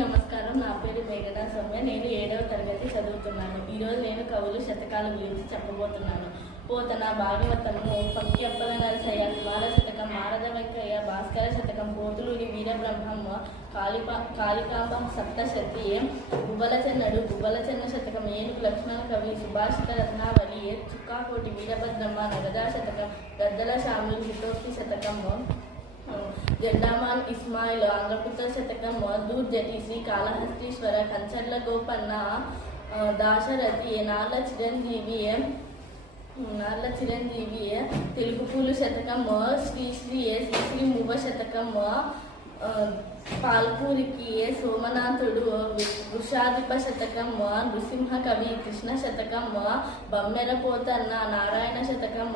నమస్కారం. నా పేరు మేఘనా సౌమ్య. నేను 7వ తరగతి చదువుతున్నాను. ఈరోజు నేను కవులు శతకాల గురించి చెప్పబోతున్నాను. పోతన, భాగవతము, పంక్యప్పల నరసయ్య, కుమార శతకం, మారద వెంకయ్య, భాస్కర శతకం, పోతులూరి వీరబ్రహ్మమ్మ, కాళికాంబ సప్తశతి, గుబ్బలచెన్నడు, గుబ్బలచెన్న శతకం, ఏనుగు లక్ష్మణ కవి, సుభాషిత రత్నావళి, చుక్కాకోటి వీరభద్రమ్మ, నగదా శతకం, గద్దల శాములు, హితోక్తి శతకము, జెండామాన్ ఇస్మాయిల్, ఆంధ్రపుత్ర శతకం, దూర్జటి, శ్రీ కాళహస్తీశ్వర, కంచర్ల గోపన్న, దాశరథి, నార్ల చిరంజీవి, తెలుగుపూలు శతకం, శ్రీ మువ్వ శతకం, పాల్పూరికి సోమనాథుడు, వృషాధిప శతకం, నృసింహ కవి, కృష్ణ శతకం, బమ్మెర పోతన్న, నారాయణ శతకం,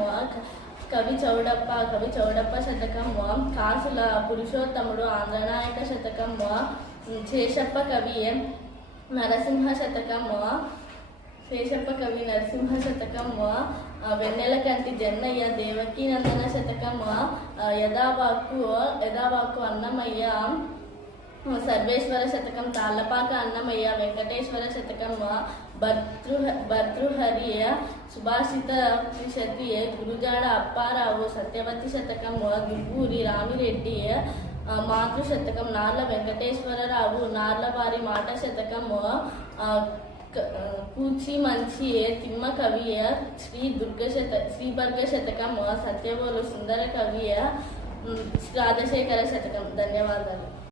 కవి చౌడప్ప శతకం, కాసుల పురుషోత్తముడు, ఆంధ్రనాయక శతకం, శేషప్ప కవి నరసింహ శతకం, వెన్నెలకంటి జన్నయ్య, దేవకీ నందన శతకం, యదావాకు అన్నమయ్య, సర్వేశ్వర శతకం, తాళ్లపాక అన్నమయ్య, వెంకటేశ్వర శతకం, భర్తృహరి, సుభాషిత త్రిశతి, గురుజాడ అప్పారావు, సత్యవతి శతకం, దుబ్బూరి రామిరెడ్డి, మాతృశతకం, నార్ల వెంకటేశ్వరరావు, నార్లవారి మాట శతకం, కూచి మంచి తిమ్మ కవి, శ్రీబర్గ శతకం, సత్యవోలు సుందర కవి, రాజశేఖర శతకం. ధన్యవాదాలు.